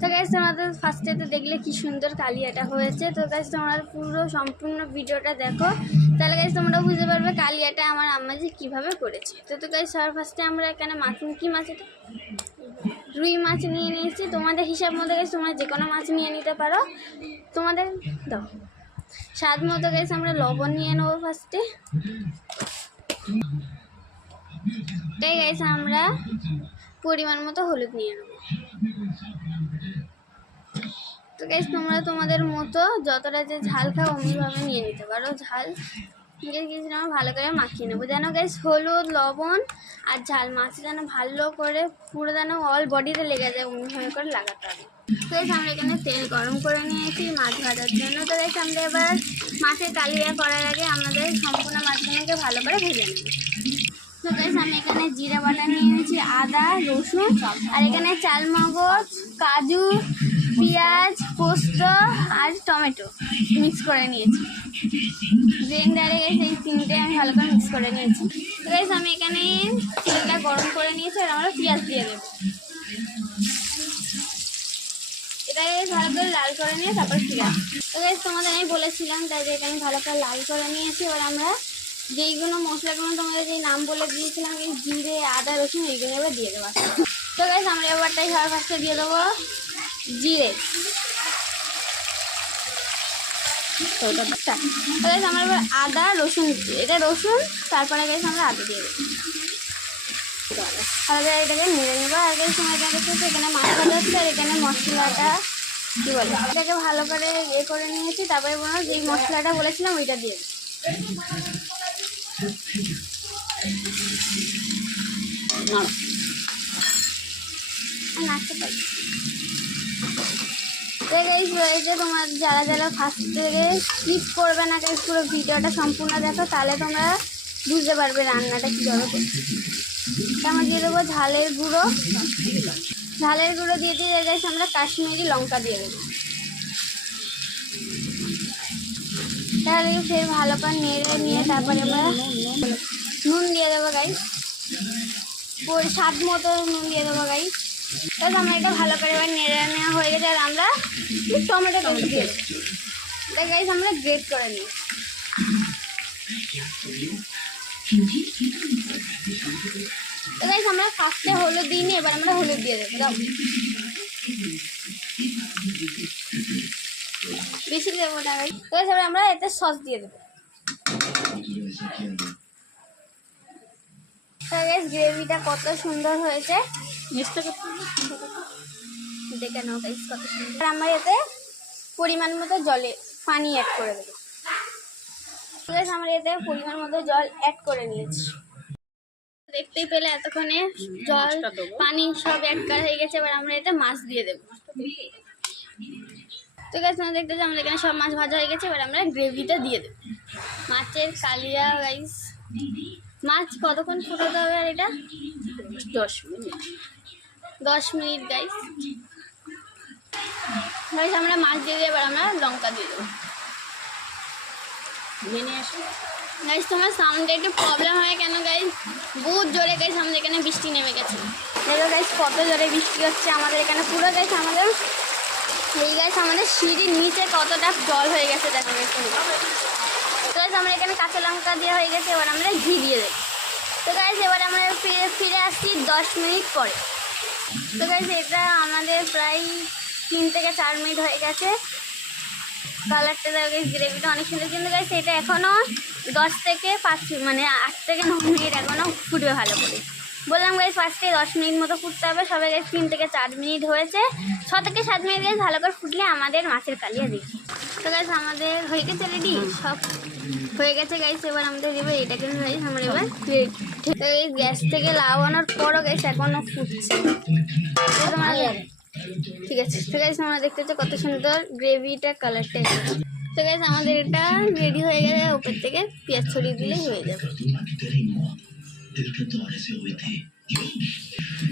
তো গাইস তোমাদের ফার্স্টে তো দেখলে কি সুন্দর কালিয়াটা হয়েছে। তো গাইস তোমরা পুরো সম্পূর্ণ ভিডিওটা দেখো, তাহলে গাইস তোমরা বুঝতে পারবে কালিয়াটা আমার আম্মা যে কীভাবে করেছে। তো গাইস সবার ফার্স্টে আমরা এখানে মাছ, কি মাছ এটা, রুই মাছ নিয়ে নিয়েছি। তোমাদের হিসাব মতো গাইস তোমরা যে কোনো মাছ নিয়ে নিতে পারো, তোমাদের দাও স্বাদ মতো। গাইস আমরা লবণ নিয়ে নেবো ফার্স্টে, তাই গাইস আমরা পরিমাণ মতো হলুদ নিয়ে নেবো। তো গাইস তোমরা তোমাদের মতো যতটা যে ঝাল খাও অমনিভাবে নিয়ে নিতে পারো। ঝাল আমরা ভালো করে মাখিয়ে নেবো, যেন গাইস হলুদ, লবণ আর ঝাল মাছ যেন ভালো করে পুরো যেন অল বডিতে লেগে যায়, অমনিভাবে করে লাগাতে হবে। তো গাইস আমরা এখানে তেল গরম করে নিয়েছি মাছ ভাজার জন্য। তো গাইস আমরা এবার মাছের কালিয়া করার আগে আমাদের সম্পূর্ণ মাছগুলোকে ভালো করে ভেজে নেব। তো গাইস আমি এখানে জিরা বাটা নিয়ে নিয়েছি, আদা, রসুন আর এখানে চালমগজ, কাজু, পেঁয়াজ, পোস্ত আর টমেটো মিক্স করে নিয়েছি গ্রাইন্ডারে। গাইস এই তিনটে আমি ভালো করে মিক্স করে নিয়েছি। তো গাইস আমি এখানে তেলটা গরম করে নিয়েছি আর আমরা পেঁয়াজ দিয়ে দেবো। এটা ভালো করে লাল করে নিয়ে তারপর পেঁয়াজ। তো গাইস তোমাদের আমি বলেছিলাম তাই যে আমি ভালো করে লাল করে নিয়েছি। এবার আমরা যেইগুলো মশলাগুলো তোমাদের যে নাম বলে দিয়েছিলাম, এই জিরে, আদা, রসুন এইগুলো এবার দিয়ে দেবো। তো গাইস আমরা এবারটাই সবার ফার্স্টে দিয়ে দেবো জিরে। তো গাইস আমরা এবার আদা, রসুন, এটা রসুন, তারপরে গাইস আমরা আদা দিয়ে দেবো। আলাদা এটাকে নেড়ে নেবো। আর গাইস সময় দেখতেছি এখানে মশলা যাচ্ছে আর এখানে মশলাটা কী বলে এটাকে ভালো করে করে নিয়েছি। তারপরে বলুন যেই মশলাটা বলেছিলাম ওইটা দিয়ে দেবো। নাচতে পারি তোমার যারা যারা ফার্স্ট থেকে স্কিপ করবে না গাইস, পুরো ভিডিওটা সম্পূর্ণ দেখো, তাহলে তোমরা বুঝতে পারবে রান্নাটা কীভাবে করছে। আমরা দিয়ে দেবো ঝালের গুঁড়ো। ঝালের গুঁড়ো দিয়ে দিয়ে গাইস আমরা কাশ্মীরি লঙ্কা দিয়ে দেবো। তাহলে ফের ভালো করে নেড়ে নিয়ে তারপরে আমরা নুন দিয়ে দেবো গাইস, স্বাদ মতো নুন দিয়ে দেবো গাইস। তাহলে আমরা এটা ভালো করে এবার নেড়ে নেওয়া হয়ে গেছে। আর আমরা টমেটো পেস্ট দিয়ে দেবো। তাই গাইস আমরা গ্রেট করে নিই। তো গাইস আমরা ফার্স্টে হলুদ দিইনি, এবার আমরা হলুদ দিয়ে দেবো। দাও বেশি দেবো না গাইস। তো গাইস এবার আমরা এতে সস দিয়ে দেবো। তো গাইস গ্রেভিটা কত সুন্দর হয়েছে দেখে নাও গাইস, কত সুন্দর। আমরা এতে পরিমাণ মতো পানি অ্যাড করে দেবো। তো গাইস আমরা এতে পরিমাণ মতো জল অ্যাড করে নিয়েছি। দেখতেই পেলে এতক্ষণে জল, পানি সব অ্যাড করা হয়ে গেছে। এবার আমরা এতে মাছ দিয়ে দেবো। তো গাইস তোমরা দেখতে যে আমাদের এখানে সব মাছ ভাজা হয়ে গেছে। এবার আমরা গ্রেভিটা দিয়ে দেবো মাছের কালিয়া। গাইস মাছ কতক্ষণ ফুটাতে হবে? আর এটা 10 মিনিট গাইস। গাইস আমরা মাছ দিয়ে দিয়ে এবার আমরা লঙ্কা দিয়ে দেবো। গাইস তোমার সাউন্ডে একটু প্রবলেম হয় কেন গাইস? বহুত জোরে গাইস আমাদের এখানে বৃষ্টি নেমে গেছে। দেখো গাইস কত জোরে বৃষ্টি হচ্ছে আমাদের এখানে। পুরো গাইস আমাদের এই গাইস আমাদের সিঁড়ির নিচে কতটা জল হয়ে গেছে দেখো গাইস। তো গাইস আমরা এখানে কাঁচা লঙ্কা দেওয়া হয়ে গেছে। এবার আমরা ঘি দিয়ে দেবো। তো গাইস এবার আমরা ফিরে আসছি 10 মিনিট পরে। তো গাইস এটা আমাদের প্রায় 3 থেকে 4 মিনিট হয়ে গেছে। কালারটা দেখো গাইস, গ্রেভিটা অনেক সুন্দর। কিন্তু গাইস এটা এখনও 10 থেকে 8 থেকে 9 মিনিট এখনও ফুটবে ভালো করে। বললাম গাইস ফার্স্টে 10 মিনিট মতো ফুটতে হবে। সবাই গাইস 3 থেকে 4 মিনিট হয়েছে। 6 থেকে 7 মিনিট গাইস ভালো করে ফুটলে আমাদের মাছের কালিয়া দেখি। তো গাইস আমাদের হয়ে গেছে রেডি, সব হয়ে গেছে গাইস। এবার আমাদের এবার এটাকে গাইস আমরা এবার গ্যাস থেকে লাগানোর পরও গাইস এখনও ফুটছে। ঠিক আছে। তো গাইস আমরা দেখতে পাচ্ছি কত সুন্দর গ্রেভিটা, কালারটা। তো গাইস আমাদের এটা রেডি হয়ে গেলে উপর থেকে পেঁয়াজ ছড়িয়ে দিলেই হয়ে যাবে।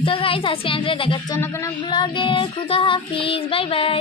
তো গাইস আজকে দেখার জন্য কোনো ব্লগে খুদা হাফিজ, বাই বাই।